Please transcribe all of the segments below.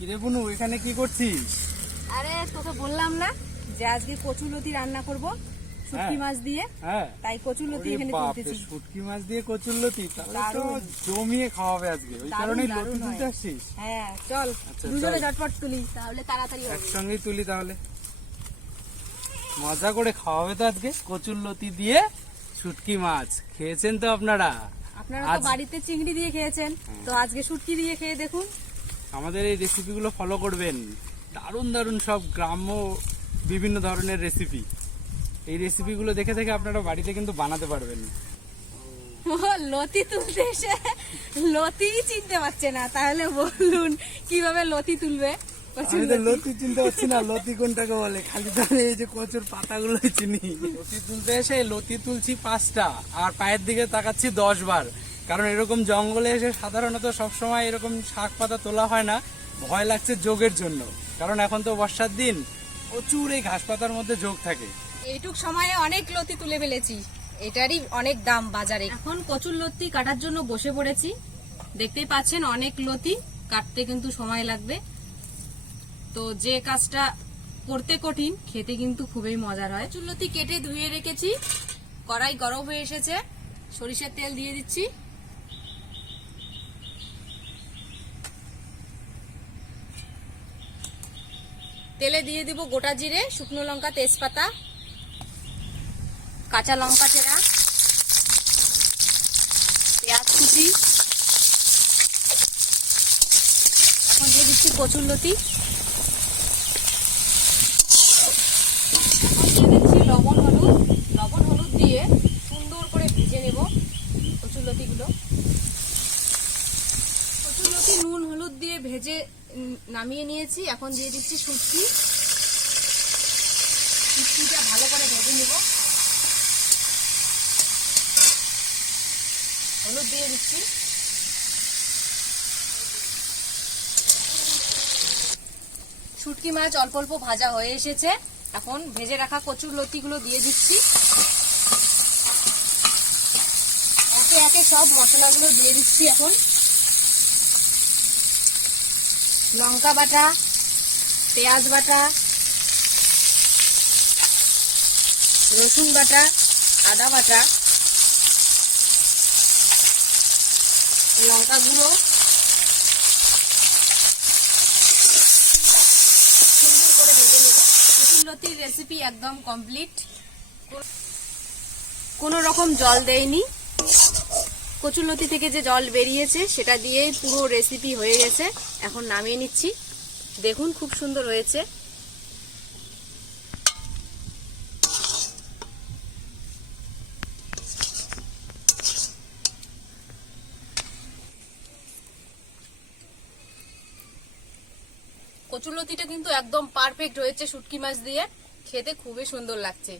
কিরে বুনু এখানে কি করছিস? আরে তোকে বললাম না যে আজকে কচুলতি রান্না করব শুটকি হ্যাঁ। মাছ দিয়ে। হ্যাঁ। তাই কচুলতি এখানে তুলতেছি। শুটকি মাছ দিয়ে কচুরলতি তাহলে তো জমিয়ে খাওয়াবে আজকে। ওই লতি তুলতে আসছিস? হ্যাঁ চল আচ্ছা, দুজনে ঝটপট তুলি তাহলে তাড়াতাড়ি হবে। একসঙ্গেই তুলি তাহলে। মজা করে খাওয়াবে তো আজকে কচুরলতি দিয়ে শুটকি মাছ। খেয়েছেন তো আপনারা? আপনারা তো হ্যাঁ। বাড়িতে চিংড়ি দিয়ে খেয়েছেন। তো আজকে শুটকি দিয়ে খেয়ে দেখুন। আমাদের এই রেসিপিগুলো ফলো করবেন। দারুণ দারুণ সব গ্রাম্য বিভিন্ন ধরনের রেসিপি এই রেসিপিগুলো দেখে দেখে আপনারা বাড়িতে কিন্তু বানাতে পারবেন। লতি তুলতে এসে লতি চিনতে পারছে না। তাহলে বলুন কীভাবে লতি তুলবে? আমি তো লতি। চিনতে পারছি না লতি কোনটাকে বলে? খালি তো এই যে কচুর পাতাগুলো চিনি। লতি তুলতে এসে লতি তুলছি পাঁচটা আর পায়ের দিকে তাকাচ্ছি দশ বার। কারণ এরকম জঙ্গলে এসে সাধারণত সবসময় এরকম শাক পাতা তোলা হয় না। ভয় লাগছে যোগের জন্য। কারণ এখন তো বর্ষার দিন, প্রচুর এই ঘাস পাতার মধ্যে যোগ থাকে। এইটুক সময়ে অনেক লতি তুলে ফেলেছি। এটারই অনেক দাম বাজারে। এখন কচুর লতি কাটার জন্য বসে পড়েছি। দেখতেই পাচ্ছেন অনেক লতি, কাটতে কিন্তু সময় লাগবে। তো যে কাজটা করতে কঠিন, খেতে কিন্তু খুবই মজার হয়। কচুর লতি কেটে ধুয়ে রেখেছি। কড়াই গরম হয়ে এসেছে। সরিষার তেল দিয়ে দিচ্ছি। তেলে দিয়ে দিব গোটা জিরে, শুকনো লঙ্কা, তেজপাতা, কাঁচা লঙ্কা চেরা, পেঁয়াজ কুচি। এখন দিয়ে দিচ্ছি কচুর লতি। এখন দিয়ে দিচ্ছি লবণ, হলুদ। লবণ, হলুদ দিয়ে সুন্দর করে ভেজে নেব কচুর লতিগুলো। কচুর লতি, নুন, হলুদ দিয়ে ভেজে নামিয়ে নিয়েছি। এখন দিয়ে দিচ্ছি শুটকি। শুটকিটা ভালো করে ভেজে নেব। হলুদ দিয়ে দিচ্ছি। শুটকি মাছ অল্প অল্প ভাজা হয়ে এসেছে। এখন ভেজে রাখা কচুর লতিগুলো দিয়ে দিচ্ছি। একে একে সব মশলাগুলো দিয়ে দিচ্ছি এখন। লঙ্কা বাটা, পেঁয়াজ বাটা, রসুন বাটা, আদা বাটা, লঙ্কা গুঁড়ো, সুন্দর করে ভেজে নেব। লতির রেসিপি একদম কমপ্লিট কোনো রকম জল দেয়নি কচুরলতি থেকে যে জল বেরিয়েছে, সেটা দিয়েই পুরো রেসিপি হয়ে গেছে। এখন নামিয়ে নিচ্ছি। দেখুন, খুব সুন্দর হয়েছে। কচুরলতিটা কিন্তু একদম পারফেক্ট হয়েছে শুটকি মাছ দিয়ে। খেতে খুবই সুন্দর লাগছে।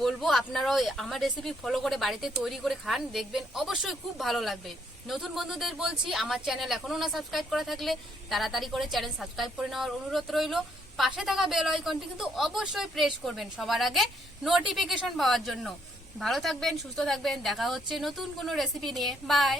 বলব, আপনারাও আমার রেসিপি ফলো করে বাড়িতে তৈরি করে খান, দেখবেন অবশ্যই খুব ভালো লাগবে। নতুন বন্ধুদের বলছি, আমার চ্যানেল এখনও না সাবস্ক্রাইব করা থাকলে তাড়াতাড়ি করে চ্যানেল সাবস্ক্রাইব করে নেওয়ার অনুরোধ রইল। পাশে থাকা বেল আইকনটি কিন্তু অবশ্যই প্রেস করবেন সবার আগে নোটিফিকেশন পাওয়ার জন্য। ভালো থাকবেন, সুস্থ থাকবেন, দেখা হচ্ছে নতুন কোনো রেসিপি নিয়ে। বাই